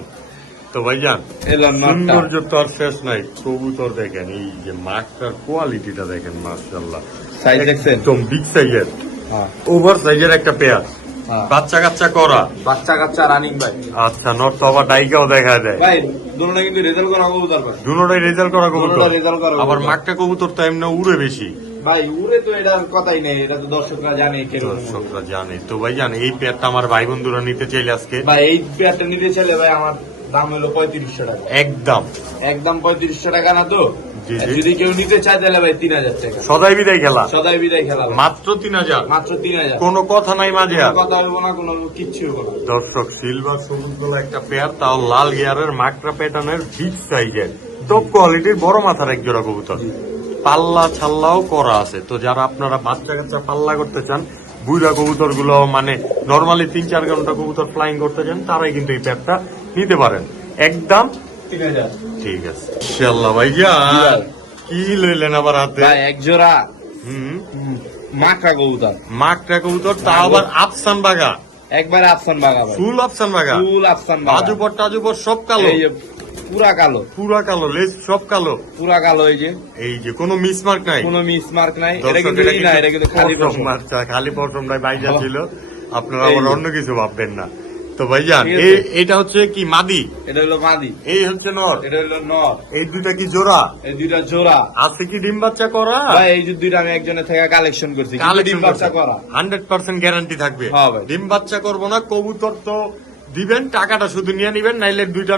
তো ভাইজান এলো নটটা। সৌন্দর্য তো আর শেষ নাই। কবুতর দেখেন, এই যে মাকটার কোয়ালিটিটা দেখেন মাশাআল্লাহ। সাইজ দেখছেন? একদম বিগ সাইজের, হ্যাঁ ওভার সাইজের একটা পেয়ার। হ্যাঁ। বাচ্চা কাচ্চা করা। বাচ্চা কাচ্চা রানিং ভাই। আচ্ছা, নট তো আবার ডাইকাও দেখা যায়। ভাই দুটোটা কিন্তু রেজাল্ট করা কবুতর ভাই। দুটোটাই রেজাল্ট করা কবুতর। দুটোটা result করা কবুতর। আবার মাকটা কবুতর তো এমনি উড়ে বেশি। ভাই উড়ে তো এটার কথাই নেই, এটা তো দর্শকরা জানে কেরকম। দর্শকরা জানে। তো ভাইজান এই পেয়ারটা আমার ভাই বন্ধুরা নিতে চাইলে আজকে ভাই এই পেয়ারটা নিতে চাইলে ভাই আমার দাম হলো 3500 টাকা। একদম একদম 3500 টাকা না তো? জি, আর জি। যদি কেউ নিতে চায় তাহলে ভাই 3000 টাকা। সদাই বিদায় খেলা সদাই বিদায় খেলা ভাই। মাত্র 3000। মাত্র 3000। কোনো কথা নাই মাঝে আর। কোনো কথা হইব না, কোনো কিচ্ছু হইব না। দর্শক সিলভার সবুজ গোলা একটা পেয়ার, তাও লাল গিয়ারের মাকড়া প্যাটার্নের বিগ সাইজের টপ কোয়ালিটির বড় মাথার এক জোড়া কবুতর। পাল্লা ছাল্লাও করা আছে। তো যারা আপনারা বাচ্চা কাচ্চা পাল্লা করতে চান, বুইরা কবুতর গুলো মানে নর্মালি 3-4 ঘন্টা কবুতর ফ্লাইং করতে চান, তারাই কিন্তু এই পেয়ারটা নিতে পারেন একদম। 3000। ঠিক আছে ইনশাআল্লাহ ভাইজান। কি লইলেন আবার হাতে? ভাই এক জোড়া হুম, মাকড়া কবুতর। মাকড়া কবুতর, তাও আবার আফসান বাগা। একবার আফসান বাগা ভাই। ফুল আফসান বাগা। ফুল আফসান বাগা। বাজুপর টাজুপর সব কালো। এই যে পুরা কালো। পুরা কালো, লেজ সব কালো। পুরা কালো। এই যে কোনো মিসমার্ক নাই। কোনো মিসমার্ক নাই। এটা দর্শক, কিন্তু না, এটা কিন্তু খালি পশম। পশম। আচ্ছা, খালি পশমটাই বাইজা ছিল। আপনারা এই আবার যে। অন্য কিছু ভাববেন না। তো ভাইজান ঠিক আছে। এটা হচ্ছে কি মাদি? এটা হলো মাদি। এই হচ্ছে নর। এটা হলো নর। এই দুইটা কি জোড়া? এই দুইটা জোড়া। আছে কি ডিম বাচ্চা করা? ভাই এই যে দুইটা আমি একজনের থেকে কালেকশন করছি, কিন্তু ডিম বাচ্চা করা। 100% গ্যারান্টি থাকবে। হ্যাঁ ভাই। ডিম বাচ্চা করবো না। কবুতর তো দিবেন, টাকাটা শুধু নিয়ে নিবেন, নাইলে দুইটা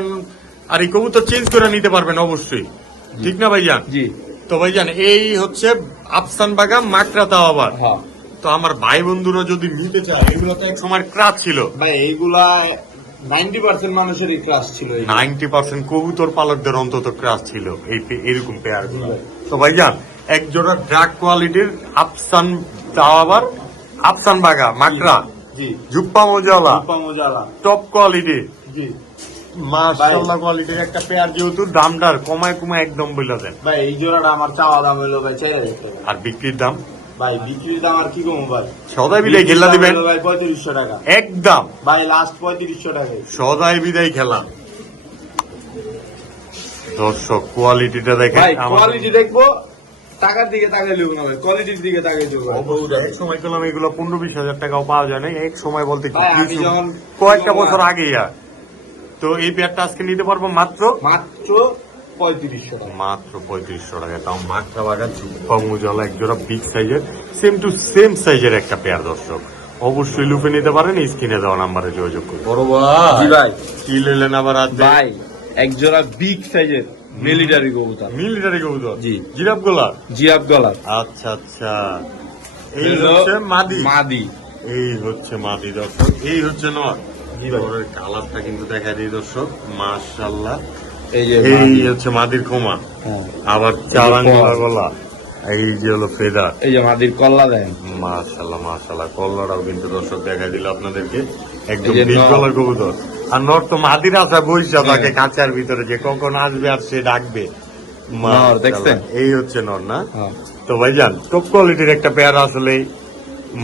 আর এই কবুতর চেঞ্জ করে নিতে পারবেন অবশ্যই। ঠিক না ভাইজান? জি। তো ভাইজান এই হচ্ছে আফসান বাগা মাকড়া, তাও আবার। হ্যাঁ তো আমার ভাই বন্ধুরা যদি নিতে চায়, এগুলো তো এক সময় ক্রাস ছিল। ভাই এইগুলা 90% মানুষেরই ক্লাস ছিল। 90% কবুতর পালকদের অন্তত ক্রাস ছিল এরকম পেয়ার গুলো। তো ভাইজান এক জোড়া ড্রাগ কোয়ালিটির আফসান, তাও আবার আফসান বাগা মাকড়া, জি। জুপ্পা মজালা, মজালা। টপ কোয়ালিটি, জি। মাশাআল্লাহ কোয়ালিটির একটা পেয়ার, যেহেতু দামদার কমায় একদম বলে দেন। ভাই এই জোড়াটা আমার চাওয়া দাম হলো ভাই 4000 টাকা। আর বিক্রির দাম? ভাই বিক্রির দাম আর কি কমো ভাই। সদাই বিদায় খেলা দিবেন ভাই 3500 টাকা একদম। ভাই, লাস্ট 3500 টাকা। সদাই বিদায় খেলা। দর্শক কোয়ালিটিটা দেখেন। ভাই কোয়ালিটি দেখবো, টাকার দিকে তাকাই লিখবো না ভাই, কোয়ালিটির দিকে তাকাই দেবো। এক সময় পেলাম এগুলো 15-20 হাজার টাকাও পাওয়া যায় না। এক সময় বলতে কি ভাই, আমি কিছু যখন কয়েকটা বছর আগে। তো এই পেয়ারটা আজকে নিতে পারবো মাত্র মাত্র 3500 টাকা। মাত্র 3500 টাকা। তাও মাকড়া বাগা জুপ্পা মুজালা এক জোড়া বিগ সাইজের, সেম টু সেম সাইজের একটা পেয়ার। দর্শক অবশ্যই লুপে নিতে পারেন, স্ক্রিনে দেওয়া নাম্বারে যোগাযোগ করুন। বড় জি ভাই। কি নিলেন আবার আজ? ভাই এক জোড়া বিগ সাইজের মিলিটারি কবুতর। মিলিটারি কবুতর। জি। জিরাফ গোলা। জিরাফ গলার। আচ্ছা আচ্ছা, এই হচ্ছে মাদি। মাদি। এই হচ্ছে মাদি। দর্শক এই হচ্ছে নর। জি ভাই। নরের কালারটা কিন্তু দেখা দিই দর্শক, মাশাআল্লাহ। এই যে এই মাদি। হচ্ছে মাদির খোমা, হ্যাঁ। আবার চালাঙ্গা গলা, এই যে হলো ফেদার। এই যে মাদির কল্লা দেন। মাশাআল্লাহ মাশাআল্লাহ, কল্লাটাও কিন্তু দর্শক দেখা দিল আপনাদেরকে, একদম এই যে বিগ নর। গলার কবুতর। আর নর তো মাদির আশা বইসা থাকে হ্যাঁ। কাঁচার ভিতরে, যে কখন আসবে আর সে ডাকবে। নর দেখছেন? এই হচ্ছে নর না? হ্যাঁ। তো ভাইজান টপ কোয়ালিটির একটা পেয়ার আসলে।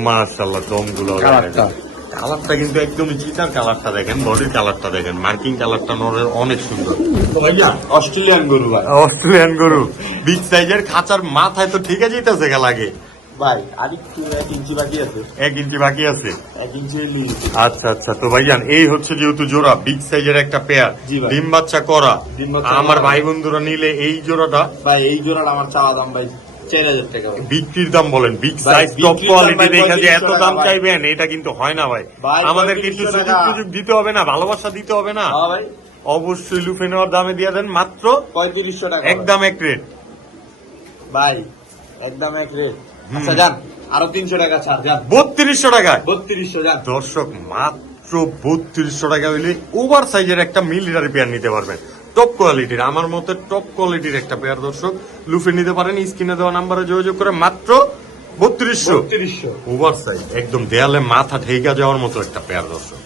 মাশাআল্লাহ, দমগুলো কালারটা। কালারটা কিন্তু একদমই চিতার কালারটা দেখেন, বডির কালারটা দেখেন, মার্কিং কালারটা নরের অনেক সুন্দর। তো ভাইয়া অস্ট্রেলিয়ান গরু ভাই। অস্ট্রেলিয়ান গরু বিগ সাইজের, খাঁচার মাথায় তো ঠিক আছে যেতেছে লাগে ভাই আরেকটু 1 ইঞ্চি বাকি আছে। 1 ইঞ্চি বাকি আছে। 1 ইঞ্চি আচ্ছা আচ্ছা। তো ভাইজান এই হচ্ছে যেহেতু জোড়া বিগ সাইজের একটা পেয়ার, জি ভাই। ডিম বাচ্চা করা, ডিম বাচ্চা আমার করা। ভাই বন্ধুরা নিলে এই জোড়াটা ভাই এই জোড়াটা আমার চাওয়া দাম ভাই 4000 টাকা ভাই। বিক্রির দাম বলেন, বিগ ভাই, সাইজ টপ বিক্রির দাম কোয়ালিটি ভাই দেখা যে এত 3500 দাম টাকা চাইবেন, এটা কিন্তু হয় না ভাই। ভাই, আমাদের কিন্তু 3500 সুযোগ টাকা। সুযোগ দিতে হবে না, ভালোবাসা দিতে হবে না, হ্যাঁ ভাই অবশ্যই লুফে নেওয়ার দামে দিয়ে দেন মাত্র 3500 টাকা। একদম এক রেট। ভাই একদম এক রেট। আচ্ছা যান আরো 300 টাকা ছাড় যান। 3200 টাকায় 3200 যান। দর্শক মাত্র 3200 টাকা হইলে ওভার সাইজের একটা মিলিটারি পেয়ার নিতে পারবেন, টপ কোয়ালিটির, আমার মতে টপ কোয়ালিটির একটা পেয়ার। দর্শক লুফে নিতে পারেন, স্ক্রিনে দেওয়া নাম্বারে যোগাযোগ করে মাত্র 3200 ওভার সাইজ, একদম দেয়ালে মাথা ঠেকা যাওয়ার মতো একটা পেয়ার। দর্শক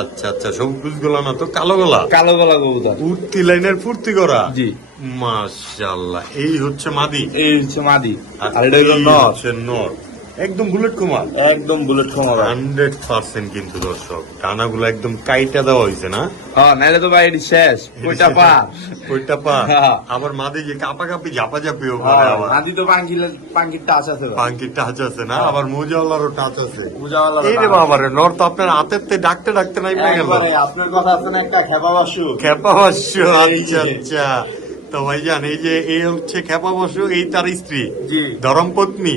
আচ্ছা আচ্ছা, সবুজ গোলা না তো কালো গোলা, কালো গলা কবুতর। উঠতি লাইনের ফুর্তি করা, জি মাশাআল্লাহ। এই হচ্ছে মাদি, এই হচ্ছে মাদি, আর এটা হলো এই নর। হচ্ছে নর, একদম বুলেট কুমার, একদম বুলেট ক্ষমা ভাই। 100% কিন্তু দর্শক কানাগুলো একদম কাইটা দেওয়া হয়েছে না, হ্যাঁ নাইলে তো ভাই এটি শেষ। কয়টা পা? কইটা পা। হ্যাঁ। আবার মাদি যে কাপা কাপি ঝাপা ঝাপিও করে, হ্যাঁ, আবার মাদি তো পাঙ্কির টাচ আছে ভাই। পাঙ্কির টাচ আছে না, আবার মোজাওয়ালারও টাচ আছে। পূজাওয়ালা এই রে বাবা রে, নর তো আপনার হাতের তে ডাকতে ডাকতে নাই পেয়ে গেল। একবারে আপনার কথা আছে না একটা খেপা বাসু। খেপা বস্য, এই আচ্ছা যে। আচ্ছা। তো ভাইজান এই যে এই হচ্ছে খেপা বস্য, এই তার স্ত্রী, জি ধরম পত্নী।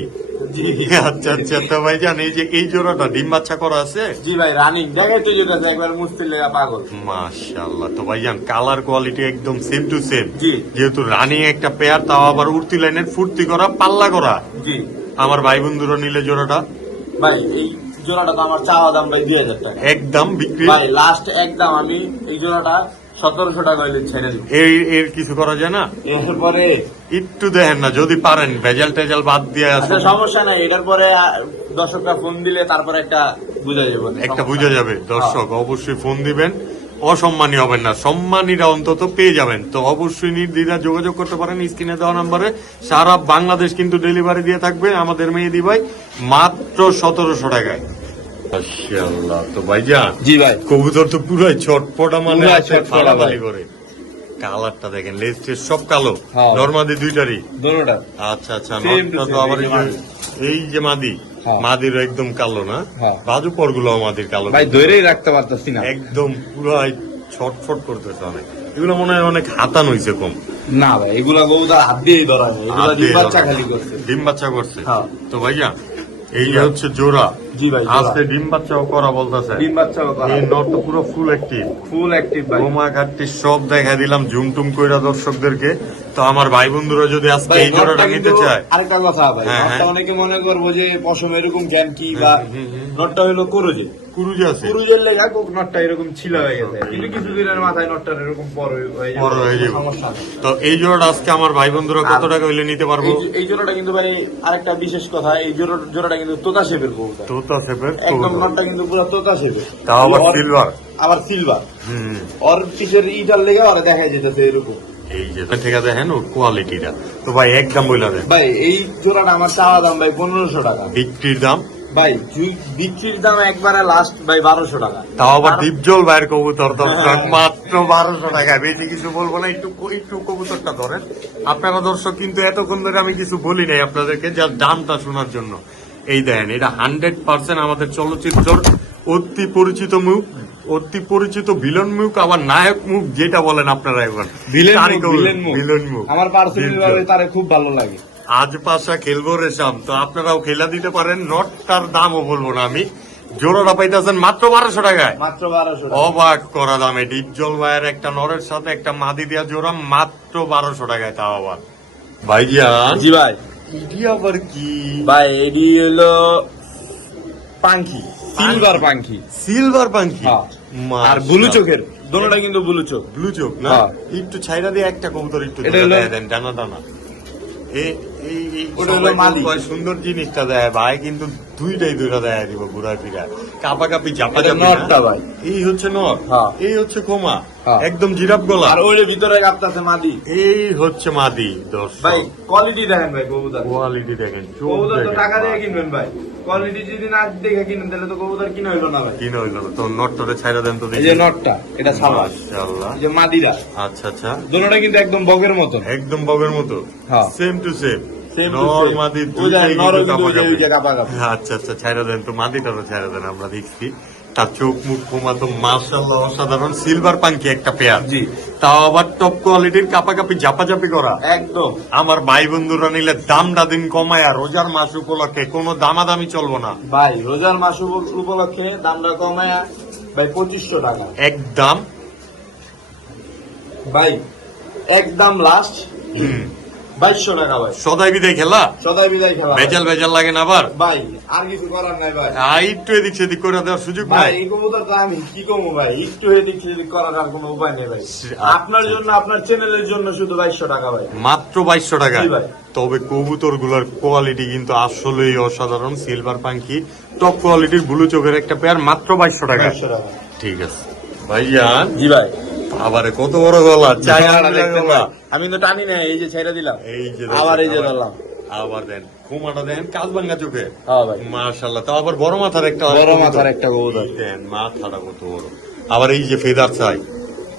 জি আচ্ছা আচ্ছা। তো ভাইজান এই যে এই জোড়াটা ডিম বাচ্চা করা আছে, জি ভাই রানিং জায়গায় তো যেটা একবার মুস্তির লেগা পাগল। মাশাআল্লাহ। তো ভাইজান কালার কোয়ালিটি একদম সেম টু সেম, জি যেহেতু রানিং একটা পেয়ার, তাও আবার উড়তি লাইনের ফুর্তি করা, পাল্লা করা। জি আমার ভাই বন্ধুরা নিলে জোড়াটা ভাই এই জোড়াটা তো আমার চাওয়া দাম ভাই 2000 টাকা। একদম বিক্রি, ভাই লাস্ট একদম আমি এই জোড়াটা 1700 টাকা হইলে ছেড়ে দিব। এর কিছু করা যায় না, এরপরে একটু দেখেন না যদি পারেন, ভেজাল টেজাল বাদ দিয়ে আচ্ছা সমস্যা নাই, এটার পরে দর্শকরা ফোন দিলে তারপরে একটা বুঝা যাবে, একটা বুঝে যাবে। দর্শক অবশ্যই ফোন দিবেন, অসম্মানী হবেন না, সম্মানীরা অন্তত পেয়ে যাবেন। তো অবশ্যই নির্দ্বিধা যোগাযোগ করতে পারেন স্ক্রিনে দেওয়া নাম্বারে। সারা বাংলাদেশ কিন্তু ডেলিভারি দিয়ে থাকবে আমাদের মেহেদি ভাই, মাত্র 1700 টাকায়। মাশাআল্লাহ। তো ভাইজান জি ভাই কবুতর তো পুরাই ছটপটা, মানে পুরাই আছে, ছটফটা ফালাফালি ভাই। করে। কালারটা দেখেন, লেজটের সব কালো, হ্যাঁ। নরমাদি দুইটারই। দোনোটা আচ্ছা আচ্ছা। Same to নটটা তো same, আবার এই যে মাদি। এই যে মাদি, হ্যাঁ। মাদিরও একদম কালো না, হ্যাঁ। বাজু পরগুলো মাদির কালো, ভাই ধরেই রাখতে পারতেছি না। একদম পুরাই ছটফট করতেছে অনেক। এগুলো মনে হয় অনেক হাতান হইছে কম, না ভাই এগুলা কবুতর হাত দিয়েই ধরা যায়, এগুলা হাত দিয়ে ডিম বাচ্চা ধরা। খালি করছে। ডিম বাচ্চা করছে। হ্যাঁ। তো ভাইয়া এই জি যে ভাই। হচ্ছে জোড়া, জি ভাই আজকে ডিম বাচ্চাও করা বলতেছে, ডিম বাচ্চা এই নট তো পুরো ফুল অ্যাক্টিভ, ফুল অ্যাক্টিভ ভাই। গোমা ঘাটতি সব দেখা দিলাম ঝুমটুম কইরা দর্শকদেরকে। তো আমার ভাই বন্ধুরা যদি আজকে ভাই, এই জোড়াটা নটটা নিতে কিন্তু চায়, আরেকটা কথা ভাই, হ্যাঁ, নটটা হ্যাঁ। অনেকে মনে করবো যে পশম এরকম জ্ঞান কি বা নটটা হলো কুরুজে, কুরুজে আছে, কুরুজের লেগা নটটা এরকম ছিলা হয়ে গেছে, কিন্তু কিছুদিনের মাথায় নটটার এরকম বড় হয়ে যাবে, বড় হয়ে যাবে। সমস্যা নেই। তো এই জোড়াটা আজকে আমার ভাই বন্ধুরা কত টাকা হইলে নিতে পারবো? এই জোড়াটা কিন্তু ভাই আরেকটা বিশেষ কথা, এই জোড়াটা কিন্তু তোতা শেপের কবুতর, তোতা শেপের একদম কবুতর। নটটা কিন্তু পুরো তোতা শেপের, তাও আবার ওর- সিলভার। আবার সিলভার, হুম। ওর পিছের ইটার লেগে ওরা দেখা যেতেছে এরকম। এই যে থেকে দেখেন ওর কোয়ালিটিটা। তো ভাই একদম বইলা দেন, ভাই এই জোড়াটা আমার চাওয়া দাম ভাই 1500 টাকা। বিক্রির দাম ভাই বিক্রির দাম একবারে লাস্ট ভাই 1200 টাকা। তাও আবার ডিপজল ভাইয়ের কবুতর, দর্শক মাত্র 1200 টাকা। বেশি কিছু বলবো না, একটু একটু কবুতরটা ধরেন আপনারা দর্শক, কিন্তু এতক্ষণ ধরে আমি কিছু বলি নাই আপনাদেরকে, যার দামটা শোনার জন্য। এই দেখেন, এটা 100% আমাদের চলচ্চিত্রর অতি পরিচিত মুখ, অতি পরিচিত ভিলন মুখ, আবার নায়ক মুখ যেটা বলেন আপনারা এখন, ভিলন মুখ। আমার পার্সোনালি ভাবে তারে খুব ভালো লাগে। আজ পাশা খেলবো রে শাম, তো আপনারাও খেলা দিতে পারেন। নটটার দামও বলবো না আমি, জোড়াটা পাইতেছেন মাত্র 1200 টাকায়, মাত্র 1200 টাকা। অবাক করা দামে। ডিপজল ভাইয়ের একটা নরের সাথে একটা মাদি দেওয়া জোড়া মাত্র 1200 টাকায়, তাও আবার। ভাইজান জি ভাই, এটি আবার কি? ভাই এডি হলো পাঙ্খি, সিলভার পাঙ্খি, সিলভার পাঙ্খি, হ্যাঁ। আর ব্লু চোখের, দোনোটা কিন্তু ব্লু চোখ। ব্লু চোখ না, হ্যাঁ। একটু ছাইরা দিয়ে একটা কবুতর একটু এটা ধরে হলো- দেয় দেন, ডানা ডানা। এই ওটা হলো সবাই মাদি। কয় সুন্দর জিনিসটা দেয় ভাই, কিন্তু দুইটাই দুইটা দেখা দিব ঘুরা ফিরা কাপা কাপি চাপা এটা চাপি নটটা ভাই। এই হচ্ছে নর, হ্যাঁ। এই হচ্ছে খোমা, হ্যাঁ। একদম জিরাফ গলা, আর ওই ভিতরে কাপতাছে মাদি। এই হচ্ছে মাদি। দর্শক ভাই কোয়ালিটি দেখেন ভাই কবুতর। কোয়ালিটি দেখেন, চোখ কবুতর তো দেখেন। টাকা দিয়ে কিনবেন ভাই, কোয়ালিটি যদি না দেখে কিনেন তাহলে তো কবুতর কিনা হইলো না ভাই। কি নইল না তো, নটটারে ছাইরা দেন তো এই দেখি। যে নটটা, এটা সাবাস, মাশাআল্লাহ। এই যে মাদিরা, আচ্ছা আচ্ছা, দুটোটা কিন্তু একদম বগের মতন। একদম বগের মতো, হ্যাঁ। Same to same. Same to নর same। মাদি ওই যে দুইটাই নর কিন্তু কিন্তু ওই যে- ওই যে কাপাকাপি। কাপাকাপি। আচ্ছা আচ্ছা, ছাইরা দেন তো, মাদিটারও ছাইরা দেন, আমরা দেখছি। তার চোখ মুখ খোমা তো মাশাআল্লাহ অসাধারণ। সিলভার পাঙ্কি একটা পেয়ার, জি। তাও আবার টপ কোয়ালিটির, কাপাকাপি ঝাপাঝাপি করা। একদম আমার ভাই বন্ধুরা নিলে দামটা দিন কমায়, রোজার মাস উপলক্ষে কোনো দামাদামি চলবো না। ভাই, রোজার মাস উপলক্ষে দামটা কমায়া ভাই 2500 টাকা একদম ভাই, একদম লাস্ট 2200 টাকা ভাই। সদাই বিদায় খেলা, সদাই বিদায় খেলা ভাই। ভেজাল ভেজাল লাগে না আবার। ভাই আর কিছু করার নাই ভাই। একটু এদিক সেদিক করে দেওয়ার সুযোগ ভাই নাই। এই কবুতর তো আমি কি কমু ভাই, একটু এদিক সেদিক করার আর কোনো উপায় নেই ভাই। আচ্ছা, আপনার জন্য, আপনার চ্যানেলের জন্য শুধু 2200 টাকা ভাই। মাত্র 2200 টাকা। জি ভাই। তবে কবুতর গুলার কোয়ালিটি কিন্তু আসলেই অসাধারণ। সিলভার পাঙ্কি টপ কোয়ালিটির ব্লু চোখের একটা পেয়ার, মাত্র 2200 টাকা। 2200 টাকা। ঠিক আছে ভাইয়ান, জি ভাই। আবারে কত বড় গলা, চাই গলাটা দেখতে ভাই। আমি তো টানি না, এই যে ছেড়ে দিলাম, এই যে আবার এই যে আবার- ধরলাম। আবার দেন খোমাটা দেন, কাজ ভাঙ্গা চোখে। হ্যাঁ ভাই, মাশাআল্লাহ, তাও আবার বড় মাথার একটা বড় মাথার একটা কবুতর। দেন, মাথাটা কত বড়। আবার এই যে ফেদার চাই,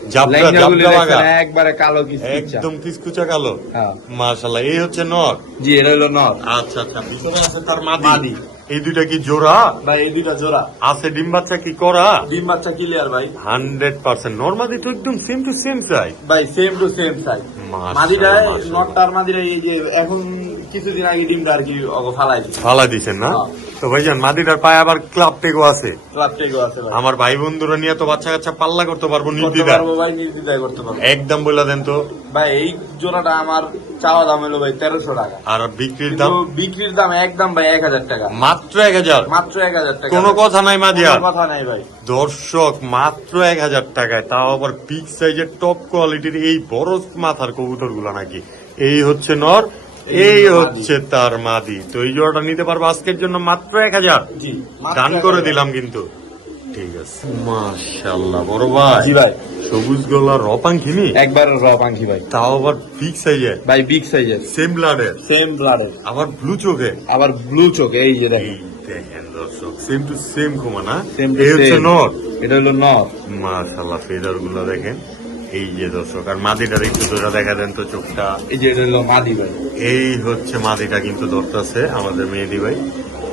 জাবরা লেঙ্গাগুলি জাবরা লাগা, দেখছেন, একবারে কালো কি একদম কিসকুচা কালো। হ্যাঁ। মাশাআল্লাহ, এই হচ্ছে নর। জি, এটা হলো নর। আচ্ছা আচ্ছা, ভিতরে আছে তার মাদি। মাদি। এই দুইটা কি জোড়া? ভাই এই দুইটা জোড়া। আছে ডিম বাচ্চা কি করা? ডিম বাচ্চা ক্লিয়ার ভাই। 100%। নর মাদি তো একদম সেম টু সেম চাই। ভাই সেম টু সেম সাইজ। মাশাআল্লাহ, মাদিটা মাশাআল্লাহ। নটটার মাদিরা এই যে এখন কিছুদিন আগে ডিমটা আর কি ফালাই দিচ্ছে। ফালা দিছেন না? হ্যাঁ। তো ভাইজান মাদিটার পায়ে আবার ক্লাব টেকও আছে। ক্লাব টেগো আছে ভাই। আমার ভাই বন্ধুরা নিয়ে তো বাচ্চা কাচ্চা পাল্লা করতে পারবো করতে নির্দ্বিধায়। পারবো ভাই, নির্দ্বিধায় করতে পারবো। একদম বলে দেন তো। ভাই এই জোড়াটা আমার চাওয়া দাম হলো ভাই 1300 টাকা। আর বিক্রির কিন্তু দাম বিক্রির দাম একদম ভাই 1000 টাকা। মাত্র 1000। মাত্র 1000 টাকা। কোনো কথা নাই মাদিয়া। কোনো কথা নাই ভাই। দর্শক মাত্র 1000 টাকায়, তাও আবার বিগ সাইজের টপ কোয়ালিটির এই বড় মাথার কবুতর গুলা নাকি। এই হচ্ছে নর, এই হচ্ছে তার মাদি। তো এই জোড়াটা নিতে পারবো আজকের জন্য মাত্র 1000। জি, দান করে দিলাম কিন্তু। ঠিক আছে, মাশাআল্লাহ বড় ভাই। জি ভাই। সবুজ গলা রপাঙ্কিনি, একবার র পাঙ্খি ভাই। তাও আবার বিগ সাইজের, ভাই বিগ সাইজের, সেম ব্লাডের, সেম ব্লাডের, আবার ব্লু চোখে। আবার ব্লু চোখ। এই যে এই দেখেন, দেখেন দর্শক, সেম টু সেম ঘুমা না। সেম টু এই হচ্ছে সেম। নর। এটা হলো নর। মাশাআল্লাহ, ফেদার গুলো দেখেন। এই যে দর্শক, আর মাদিটার একটু ধরে দেখা দেন তো চোখটা। এই যে এটা হলো মাদি ভাই। এই হচ্ছে মাদিটা কিন্তু ধরতেছে আমাদের মেহেদি ভাই।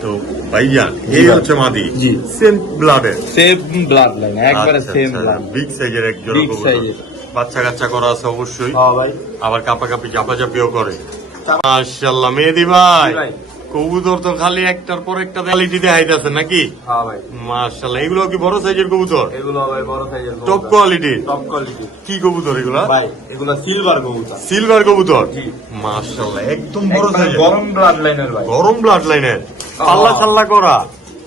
তো ভাইজান, এই ভাই। হচ্ছে মাদি, জি। সেম ব্লাডের, সেম ব্লাড লাইন, একবারে সেম ব্লাড। বিগ সাইজের এক জোড়া Big কবুতর। size এর। বাচ্চা কাচ্চা করা আছে অবশ্যই। হ্যাঁ ভাই। আবার কাপাকাপি চাপাচাপিও করে। চাপা- মাশাআল্লাহ মেহেদি ভাই, জি ভাই। কবুতর তো খালি একটার পর একটা কোয়ালিটি দেখাইতেছে নাকি। হ্যাঁ ভাই, মাশাআল্লাহ, এগুলো কি বড় সাইজের কবুতর? এগুলো ভাই বড় সাইজের টপ কোয়ালিটির টপ কোয়ালিটি কি কবুতর এগুলা? ভাই। এগুলো সিলভার কবুতর। সিলভার কবুতর। জি। মাশাআল্লাহ, একদম বড় একবারে সাইজের, গরম ব্লাড লাইনের ভাই। গরম ব্লাড লাইনের, পাল্লা সাল্লা করা।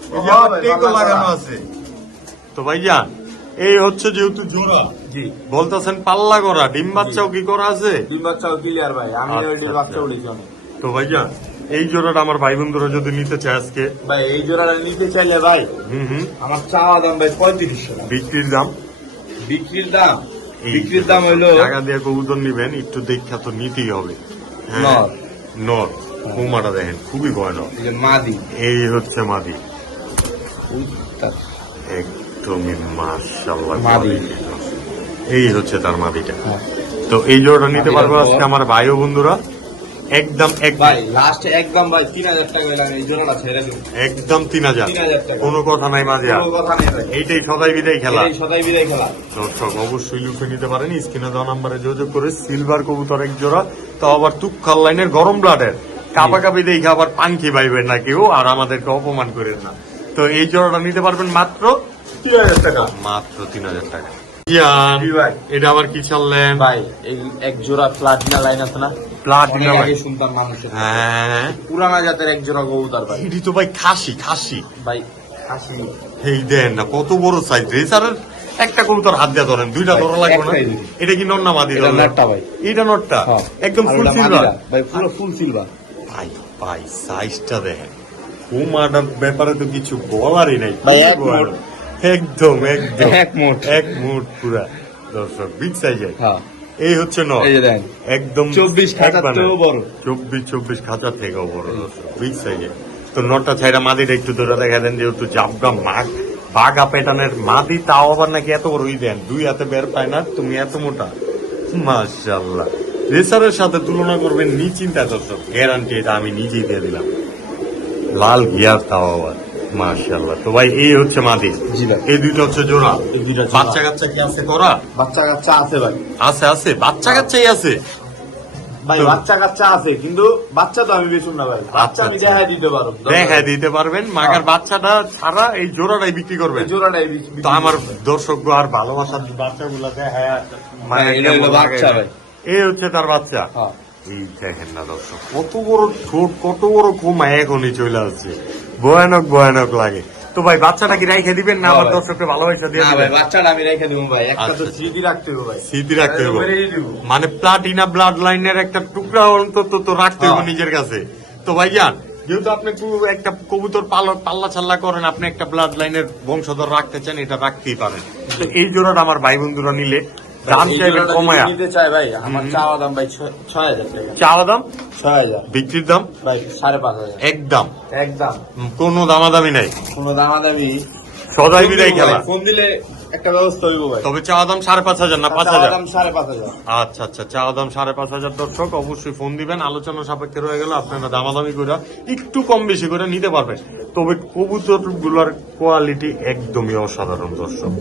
এই যে হ্যাঁ আবার ভাই, টেকও পাল্লা লাগানো করা। আছে। তো ভাইজান, এই হচ্ছে যেহেতু জোড়া, জি। বলতেছেন পাল্লা করা, ডিম বাচ্চাও কি করা আছে? ডিম বাচ্চাও ক্লিয়ার ভাই। আমি আচ্ছা, ওই ডিম আচ্ছা। বাচ্চা উঠেছি অনেক। তো ভাইজান, এই জোড়াটা আমার ভাই বন্ধুরা যদি নিতে চায় আজকে, ভাই এই জোড়াটা নিতে চাইলে ভাই হুম, আমার চাওয়া দাম ভাই 3500 টাকা। বিক্রির দাম? বিক্রির দাম, এই বিক্রির যে দাম হইলো টাকা দিয়ে কবুতর নিবেন, একটু দেখা তো নিতেই হবে। হ্যাঁ, নর। নর। কুমাটা দেখেন, খুবই ভয়ানক। এই যে মাদি। এই হচ্ছে মাদি, তার একদমই মাশাআল্লাহ মাদি। এই হচ্ছে তার মাদিটা। হ্যাঁ। তো এই জোড়াটা নিতে মাদিটার পারবো পর? আজকে আমার ভাই ও বন্ধুরা। একদম ভাই লাস্ট একদম ভাই 3000 টাকা হইলাম, এই জোড়াটা ছেড়ে দিন। একদম 3000। 3000 টাকা। কোনো কথা নাই মাঝে। কোনো কথা নেই ভাই। এইটাই সদাই বিদায় খেলা। এই সদাই বিদায় খেলা। দর্শক অবশ্যই লুফে নিতে পারেন, স্ক্রিনে দেওয়া নাম্বারে যোগাযোগ করে। সিলভার কবুতর এক জোড়া, তাও আবার তুক্কাল লাইনের, গরম ব্লাডের। কাপাকাপি দেখে আবার পাঙ্কি পাইবেন না কেউ, আর আমাদেরকে অপমান করেন না। তো এই জোড়াটা নিতে পারবেন মাত্র 3000 টাকা। মাত্র 3000 টাকা। ইয়ান, জি ভাই। এটা আবার কি চাললেন? ভাই এই এক জোড়া প্লাটিনা লাইন আছে না, প্লাটিনা অনেক লাইন। আগে শুনতাম মানুষের। হ্যাঁ, পুরানা জাতের এক জোড়া কবুতর ভাই। এটি তো ভাই খাসি খাসি। ভাই হাসি। এই দেন না কত বড় সাইজ। রেসারের একটা কবুতর হাত দিয়ে ধরেন, দুইটা ভাই, ধরা লাগবে না। একটাই দিন। এটা কি নর না মাদি? এটা নটটা ভাই। এটা নটটা, হ্যাঁ। একদম আর ফুল ওটা সিলভার। মাদিরা, ভাই পুরো ফুল সিলভার। ভাই ভাই সাইজটা দেখেন, কুমাটার ব্যাপারে তো কিছু বলারই নাই ভাই, কি এক বলার? মুঠ। একদম এক মুঠ। পুরা দর্শক বিগ সাইজের হ্যাঁ এই হচ্ছে নর এই যে দেখেন একদম 24 খাঁচার চেয়েও বড়। 24 খাঁচার থেকেও বড় দর্শক বিগ সাইজের। তো নটটা ছাইরা মাদিটা একটু ধরে দেখা দেন, যেহেতু জাবগা মাগ বাঘা প্যাটার্নের মাদি, তাও আবার নাকি এত বড় দেন, 2 হাতে বের পায় না, তুমি এত মোটা, মাশাআল্লাহ। রেসারের সাথে তুলনা করবেন নি চিন্তা দর্শক, গ্যারান্টি এটা আমি নিজেই দিয়ে দিলাম। লাল গিয়ার তাও আবার, মাশাআল্লাহ। তো ভাই এই হচ্ছে মাদি, জি ভাই। এই দুইটা হচ্ছে জোড়া। এই দুইটা জোড়া। বাচ্চা কাচ্চা কি আছে করা? বাচ্চা কাচ্চা আছে ভাই। আছে বাচ্চা কাচ্চাই আছে। ভাই তো- বাচ্চা কাচ্চা আছে, কিন্তু বাচ্চা তো আমি বেচুন না ভাই, বাচ্চা আমি আচ্ছা। দেখাই দিতে পারবো। দেখা দিতে পারবেন, মাগার বাচ্চাটা ছাড়া এই জোড়াটাই বিক্রি করবেন। এই জোড়াটাই তো আমার দর্শক আর ভালোবাসার বাচ্চাগুলা দেখায় মায়ের এটা হলো কেমন বাচ্চা লাগে। ভাই। এই হচ্ছে তার বাচ্চা। হ্যাঁ। এই দেখেন না দর্শক, কত বড় ঠোঁট, কত বড় কোমা এখনই চলে আসছে, ভয়ানক লাগে। তো ভাই বাচ্চাটা কি রাইখে দিবেন না হ্যাঁ আমার ভাই। দর্শককে ভালোবাসা দিয়ে না ভাই, দিবেন? বাচ্চাটা আমি রেখে দেবো ভাই, একটা তো আচ্ছা। স্মৃতি রাখতে হবে ভাই। স্মৃতি রাখতে হবে, মেরেই দিবো। মানে প্লাটিনা ব্লাড লাইনের একটা টুকরা অন্তত তো রাখতে হবে হ্যাঁ। নিজের কাছে। তো ভাইজান, যেহেতু আপনি একটা কবুতর পাল্লা ছাল্লা করেন, আপনি একটা ব্লাড লাইনের বংশধর রাখতে চান, এটা রাখতেই পারেন। তো এই জোড়াটা আমার ভাই বন্ধুরা নিলে দাম এই চাইবেন জোড়াটা কমায়া, যদি নিতে চাই ভাই, আমার চাওয়া দাম ভাই 6,000 টাকা। চাওয়া দাম 6,000 বিক্রির দাম ভাই, 5,500 একদম, একদম। কোনো দামাদামি নাই, কোনো দামাদামি সদাই বিদায় খেলা। ফোন দিলে একটা ব্যবস্থা হইব ভাই। তবে চাওয়া দাম 5,500 না 5,000? চাওয়া দাম 5,500। আচ্ছা, চাওয়া দাম 5,500 দর্শক। অবশ্যই ফোন দিবেন, আলোচনা সাপেক্ষে রয়ে গেল, আপনারা দামাদামি করে একটু কম বেশি করে নিতে পারবেন। তবে কবুতর গুলার কোয়ালিটি একদমই অসাধারণ দর্শক।